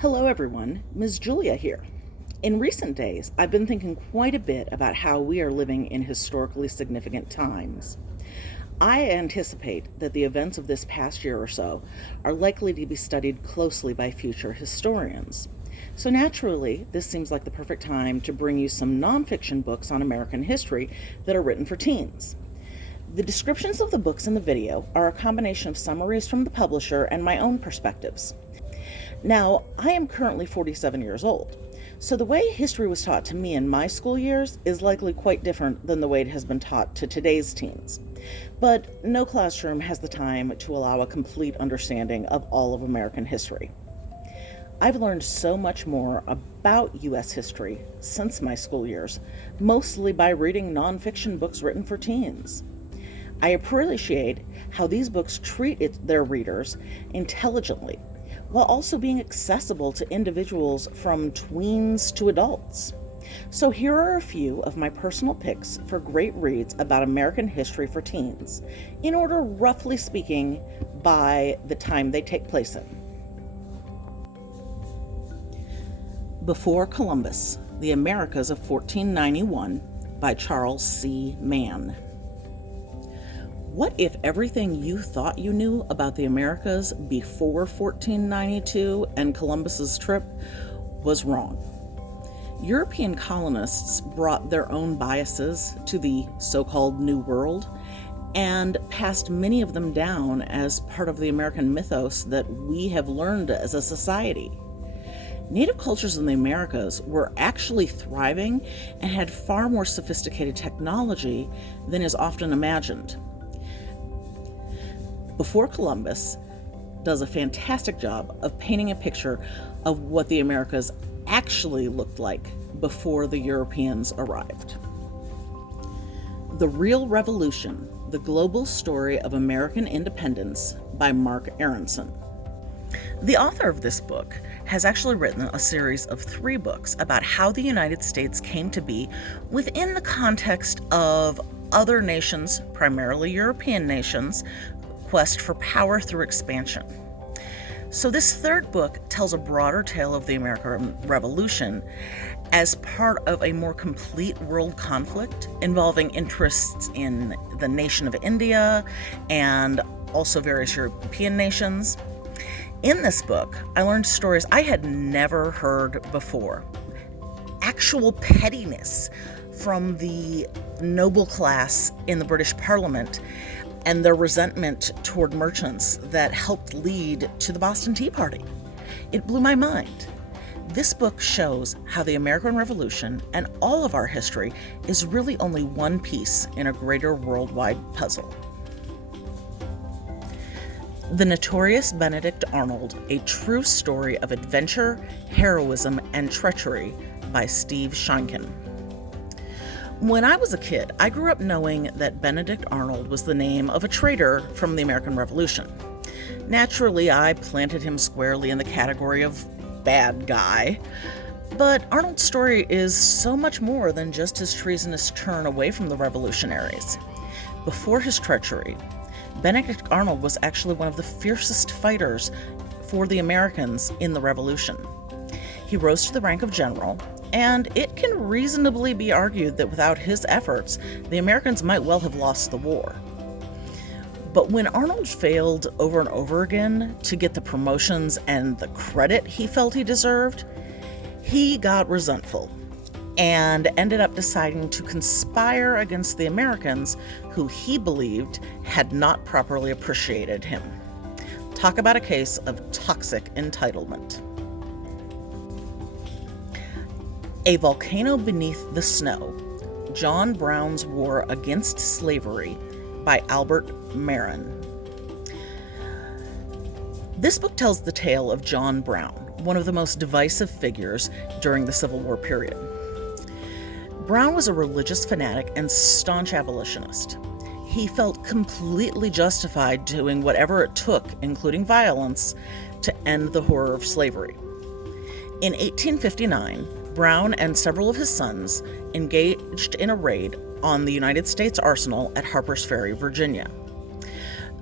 Hello everyone, Ms. Julia here. In recent days, I've been thinking quite a bit about how we are living in historically significant times. I anticipate that the events of this past year or so are likely to be studied closely by future historians. So naturally, this seems like the perfect time to bring you some nonfiction books on American history that are written for teens. The descriptions of the books in the video are a combination of summaries from the publisher and my own perspectives. Now, I am currently 47 years old, so the way history was taught to me in my school years is likely quite different than the way it has been taught to today's teens. But no classroom has the time to allow a complete understanding of all of American history. I've learned so much more about U.S. history since my school years, mostly by reading nonfiction books written for teens. I appreciate how these books treat their readers intelligently, while also being accessible to individuals from tweens to adults. So here are a few of my personal picks for great reads about American history for teens, in order, roughly speaking, by the time they take place in. Before Columbus, The Americas of 1491 by Charles C. Mann. What if everything you thought you knew about the Americas before 1492 and Columbus's trip was wrong? European colonists brought their own biases to the so-called New World and passed many of them down as part of the American mythos that we have learned as a society. Native cultures in the Americas were actually thriving and had far more sophisticated technology than is often imagined. Before Columbus does a fantastic job of painting a picture of what the Americas actually looked like before the Europeans arrived. The Real Revolution, The Global Story of American Independence by Marc Aronson. The author of this book has actually written a series of 3 books about how the United States came to be within the context of other nations, primarily European nations, quest for power through expansion. So this 3rd book tells a broader tale of the American Revolution as part of a more complete world conflict involving interests in the nation of India and also various European nations. In this book, I learned stories I had never heard before. Actual pettiness from the noble class in the British Parliament and their resentment toward merchants that helped lead to the Boston Tea Party. It blew my mind. This book shows how the American Revolution and all of our history is really only one piece in a greater worldwide puzzle. The Notorious Benedict Arnold, A True Story of Adventure, Heroism, and Treachery by Steve Sheinkin. When I was a kid, I grew up knowing that Benedict Arnold was the name of a traitor from the American Revolution. Naturally, I planted him squarely in the category of bad guy. But Arnold's story is so much more than just his treasonous turn away from the revolutionaries. Before his treachery, Benedict Arnold was actually one of the fiercest fighters for the Americans in the Revolution. He rose to the rank of general, and it can reasonably be argued that without his efforts, the Americans might well have lost the war. But when Arnold failed over and over again to get the promotions and the credit he felt he deserved, he got resentful and ended up deciding to conspire against the Americans who he believed had not properly appreciated him. Talk about a case of toxic entitlement. A Volcano Beneath the Snow, John Brown's War Against Slavery by Albert Marrin. This book tells the tale of John Brown, one of the most divisive figures during the Civil War period. Brown was a religious fanatic and staunch abolitionist. He felt completely justified doing whatever it took, including violence, to end the horror of slavery. In 1859, Brown and several of his sons engaged in a raid on the United States Arsenal at Harper's Ferry, Virginia.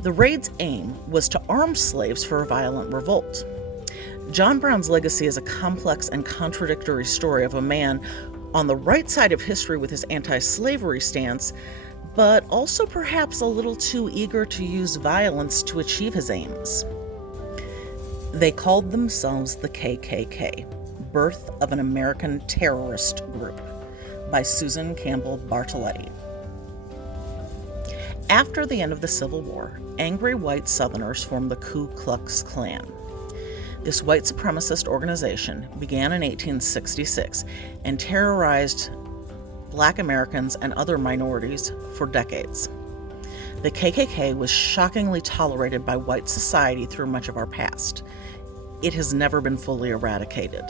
The raid's aim was to arm slaves for a violent revolt. John Brown's legacy is a complex and contradictory story of a man on the right side of history with his anti-slavery stance, but also perhaps a little too eager to use violence to achieve his aims. They called themselves the KKK, Birth of an American Terrorist Group, by Susan Campbell Bartoletti. After the end of the Civil War, angry white Southerners formed the Ku Klux Klan. This white supremacist organization began in 1866 and terrorized Black Americans and other minorities for decades. The KKK was shockingly tolerated by white society through much of our past. It has never been fully eradicated.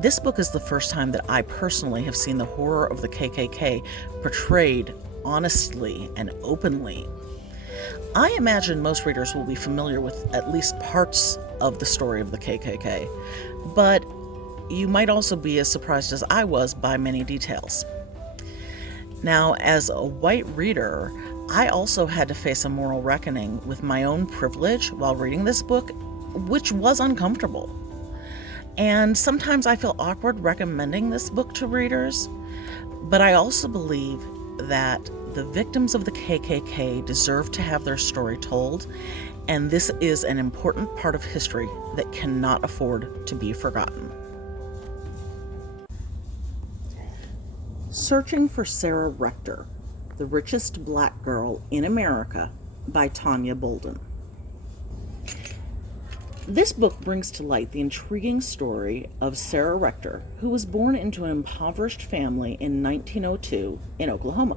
This book is the first time that I personally have seen the horror of the KKK portrayed honestly and openly. I imagine most readers will be familiar with at least parts of the story of the KKK, but you might also be as surprised as I was by many details. Now, as a white reader, I also had to face a moral reckoning with my own privilege while reading this book, which was uncomfortable. And sometimes I feel awkward recommending this book to readers, but I also believe that the victims of the KKK deserve to have their story told, and this is an important part of history that cannot afford to be forgotten. Searching for Sarah Rector, the richest black girl in America, by Tanya Bolden. This book brings to light the intriguing story of Sarah Rector, who was born into an impoverished family in 1902 in Oklahoma.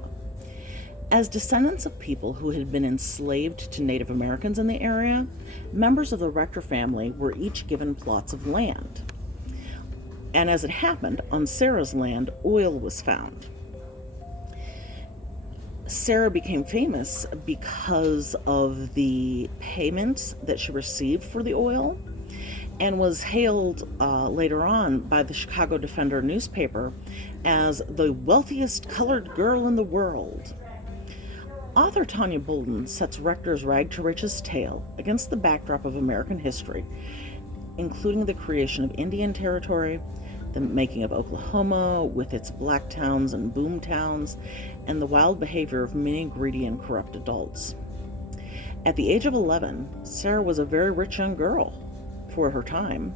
As descendants of people who had been enslaved to Native Americans in the area, members of the Rector family were each given plots of land. And as it happened, on Sarah's land, oil was found. Sarah became famous because of the payments that she received for the oil, and was hailed later on by the Chicago Defender newspaper as the wealthiest colored girl in the world. Author Tanya Bolden sets Rector's rag-to-riches tale against the backdrop of American history, including the creation of Indian Territory, the making of Oklahoma with its black towns and boom towns, and the wild behavior of many greedy and corrupt adults. At the age of 11, Sarah was a very rich young girl for her time.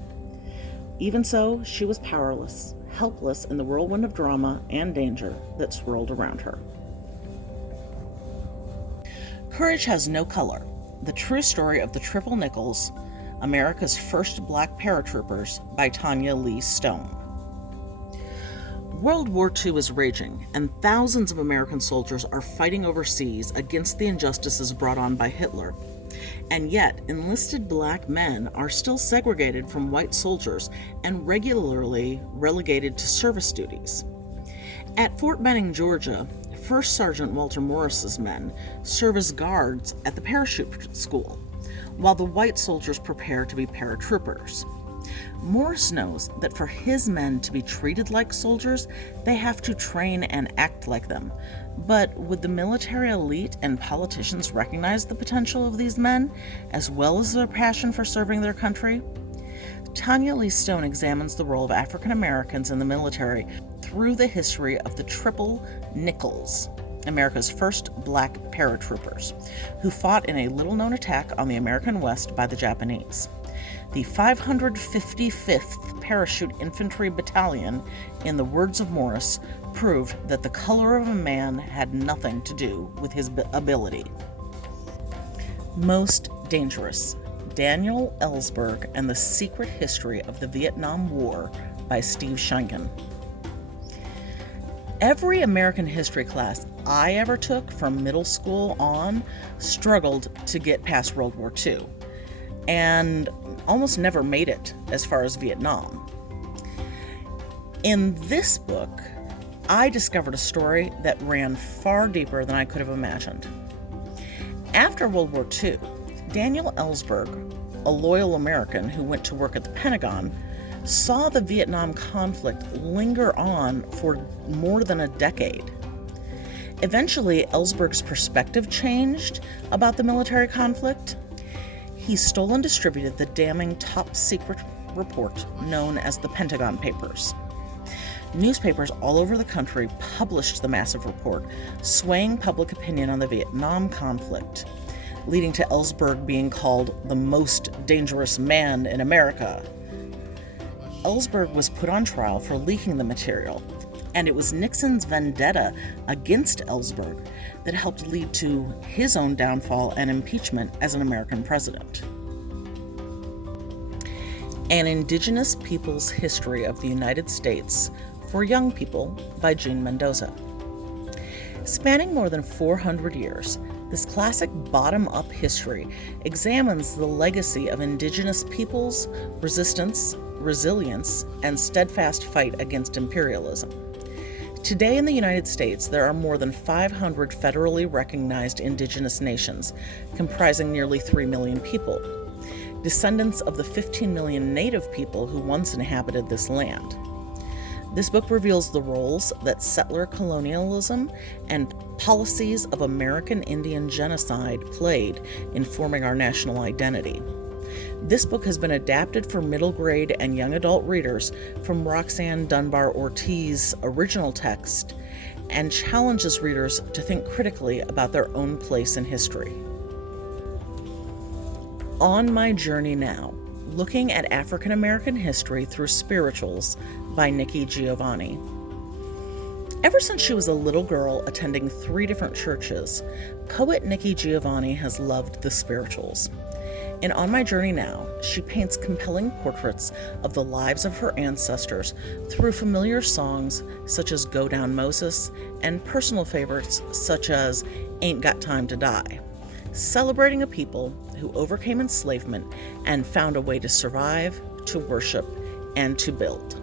Even so, she was powerless, helpless in the whirlwind of drama and danger that swirled around her. Courage Has No Color, the true story of the Triple Nickles, America's first black paratroopers, by Tanya Lee Stone. World War II is raging, and thousands of American soldiers are fighting overseas against the injustices brought on by Hitler. And yet, enlisted black men are still segregated from white soldiers and regularly relegated to service duties. At Fort Benning, Georgia, First Sergeant Walter Morris's men serve as guards at the parachute school, while the white soldiers prepare to be paratroopers. Morris knows that for his men to be treated like soldiers, they have to train and act like them. But would the military elite and politicians recognize the potential of these men, as well as their passion for serving their country? Tanya Lee Stone examines the role of African Americans in the military through the history of the Triple Nickles, America's first black paratroopers, who fought in a little-known attack on the American West by the Japanese. The 555th Parachute Infantry Battalion, in the words of Morris, proved that the color of a man had nothing to do with his ability. Most Dangerous, Daniel Ellsberg and the Secret History of the Vietnam War, by Steve Sheinkin. Every American history class I ever took from middle school on struggled to get past World War II, and almost never made it as far as Vietnam. In this book, I discovered a story that ran far deeper than I could have imagined. After World War II, Daniel Ellsberg, a loyal American who went to work at the Pentagon, saw the Vietnam conflict linger on for more than a decade. Eventually, Ellsberg's perspective changed about the military conflict. he stole and distributed the damning top-secret report known as the Pentagon Papers. Newspapers all over the country published the massive report, swaying public opinion on the Vietnam conflict, leading to Ellsberg being called the most dangerous man in America. Ellsberg was put on trial for leaking the material, and it was Nixon's vendetta against Ellsberg that helped lead to his own downfall and impeachment as an American president. An Indigenous People's History of the United States for Young People by Jean Mendoza. Spanning more than 400 years, this classic bottom-up history examines the legacy of Indigenous peoples, resistance, resilience, and steadfast fight against imperialism. Today in the United States, there are more than 500 federally recognized Indigenous nations, comprising nearly 3 million people, descendants of the 15 million Native people who once inhabited this land. This book reveals the roles that settler colonialism and policies of American Indian genocide played in forming our national identity. This book has been adapted for middle grade and young adult readers from Roxanne Dunbar Ortiz's original text and challenges readers to think critically about their own place in history. On My Journey Now, Looking at African American History Through Spirituals by Nikki Giovanni. Ever since she was a little girl attending 3 different churches, poet Nikki Giovanni has loved the spirituals. In On My Journey Now, she paints compelling portraits of the lives of her ancestors through familiar songs such as Go Down Moses and personal favorites such as Ain't Got Time to Die, celebrating a people who overcame enslavement and found a way to survive, to worship, and to build.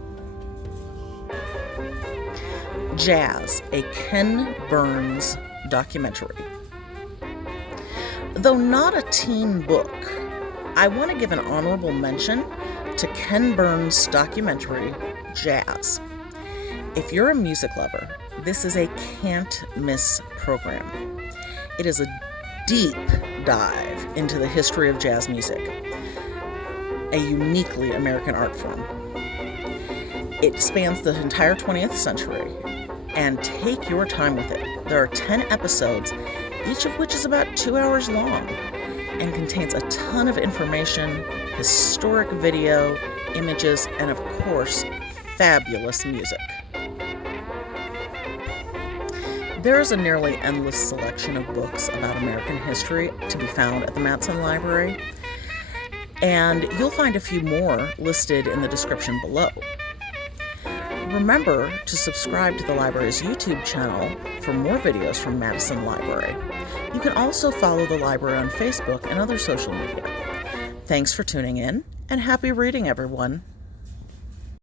Jazz, a Ken Burns documentary. Though not a teen book, I want to give an honorable mention to Ken Burns' documentary, Jazz. If you're a music lover, this is a can't-miss program. It is a deep dive into the history of jazz music, a uniquely American art form. It spans the entire 20th century, and take your time with it. There are 10 episodes, each of which is about 2 hours long, and contains a ton of information, historic video, images, and of course, fabulous music. There is a nearly endless selection of books about American history to be found at the Matson Library, and you'll find a few more listed in the description below. Remember to subscribe to the library's YouTube channel for more videos from Madison Library. You can also follow the library on Facebook and other social media. Thanks for tuning in, and happy reading, everyone.